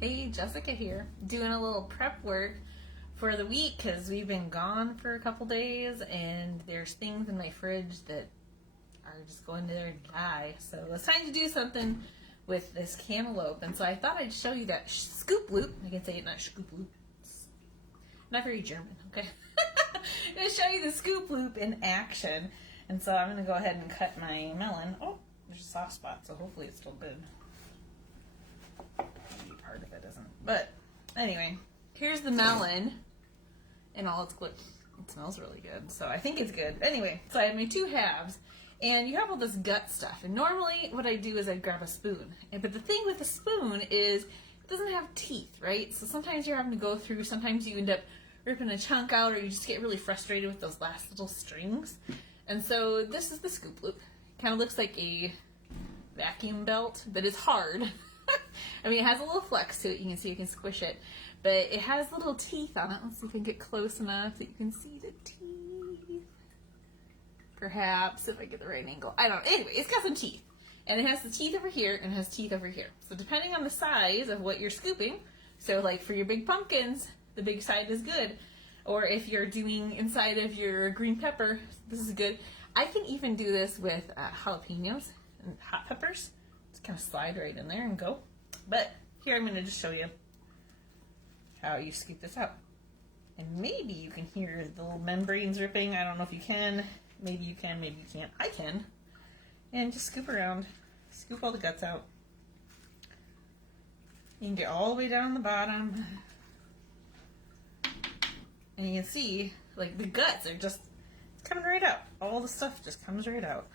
Hey, Jessica here, doing a little prep work for the week because we've been gone for a couple days and there's things in my fridge that are just going to die. So it's time to do something with this cantaloupe. And so I thought I'd show you that scoop loop. I can say it, not scoop loop. It's not very German, okay? I'm going to show you the scoop loop in action. And so I'm going to go ahead and cut my melon. Oh, there's a soft spot, so hopefully it's still good. Maybe part of it isn't. But anyway, here's the melon and all its glitter. It smells really good, so I think it's good. Anyway, so I have my two halves, and you have all this gut stuff. And normally what I do is I grab a spoon. But the thing with a spoon is it doesn't have teeth, right? So sometimes you're having to go through, sometimes you end up ripping a chunk out, or you just get really frustrated with those last little strings. And so this is the scoop loop. Kind of looks like a vacuum belt, but it's hard. I mean, it has a little flex to it. You can see you can squish it. But it has little teeth on it. Let's see if we can get close enough that you can see the teeth. Perhaps, if I get the right angle. I don't know. Anyway, it's got some teeth. And it has the teeth over here and it has teeth over here. So depending on the size of what you're scooping, so like for your big pumpkins, the big side is good. Or if you're doing inside of your green pepper, this is good. I can even do this with jalapenos and hot peppers. Just kind of slide right in there and go. But here I'm going to just show you how you scoop this out. And maybe you can hear the little membranes ripping. I don't know if you can. Maybe you can, maybe you can't. I can. And just scoop around. Scoop all the guts out. You can get all the way down the bottom. And you can see, like, the guts are just coming right out. All the stuff just comes right out.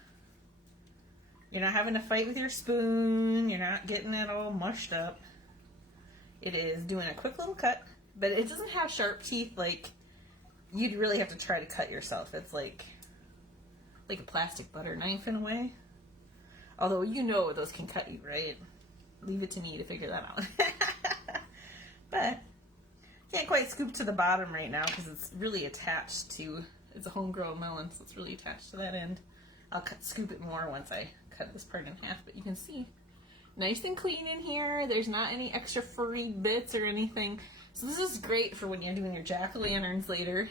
You're not having to fight with your spoon. You're not getting it all mushed up. It is doing a quick little cut, but it doesn't have sharp teeth like you'd really have to try to cut yourself. It's like a plastic butter knife in a way. Although you know those can cut you, right? Leave it to me to figure that out. But can't quite scoop to the bottom right now because it's really attached to, it's a homegrown melon, so it's really attached to that end. I'll scoop it more once I cut this part in half, but you can see nice and clean in here. There's not any extra furry bits or anything. So this is great for when you're doing your jack-o'-lanterns later.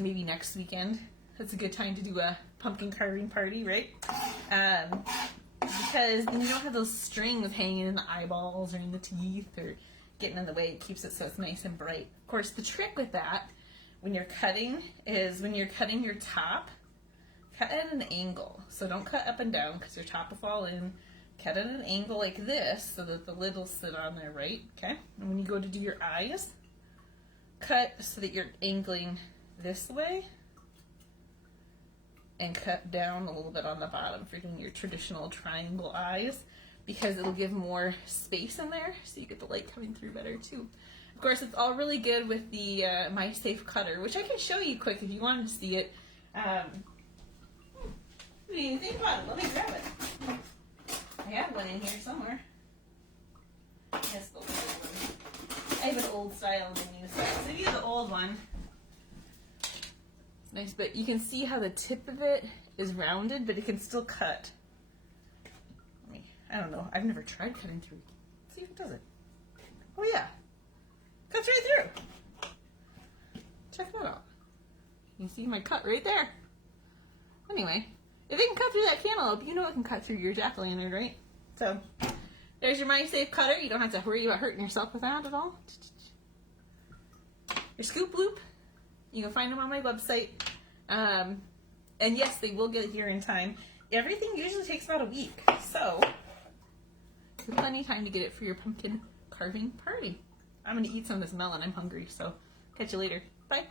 Maybe next weekend. That's a good time to do a pumpkin carving party, right? Because then you don't have those strings hanging in the eyeballs or in the teeth or getting in the way. It keeps it so it's nice and bright. Of course, the trick with that when you're cutting is when you're cutting your top, cut at an angle. So don't cut up and down because your top will fall in. Cut at an angle like this so that the lid will sit on there, right? Okay? And when you go to do your eyes, cut so that you're angling this way and cut down a little bit on the bottom for doing your traditional triangle eyes because it'll give more space in there so you get the light coming through better too. Of course, it's all really good with the MySafe cutter, which I can show you quick if you wanted to see it. What do you think about it? Let me grab it. I have one in here somewhere. Yes, the old one. I have an old style and a new style. So if you have the old one, it's nice, but you can see how the tip of it is rounded, but it can still cut. I don't know. I've never tried cutting through. Let's see if it does it. Oh yeah. Cuts right through. Check that out. You see my cut right there. Anyway, if it can cut through that cantaloupe, you know it can cut through your jack-o'-lantern, right? So, there's your MySafe cutter. You don't have to worry about hurting yourself with that at all. Your scoop loop, you can find them on my website. And yes, they will get here in time. Everything usually takes about a week, so there's plenty of time to get it for your pumpkin carving party. I'm going to eat some of this melon. I'm hungry, so catch you later. Bye.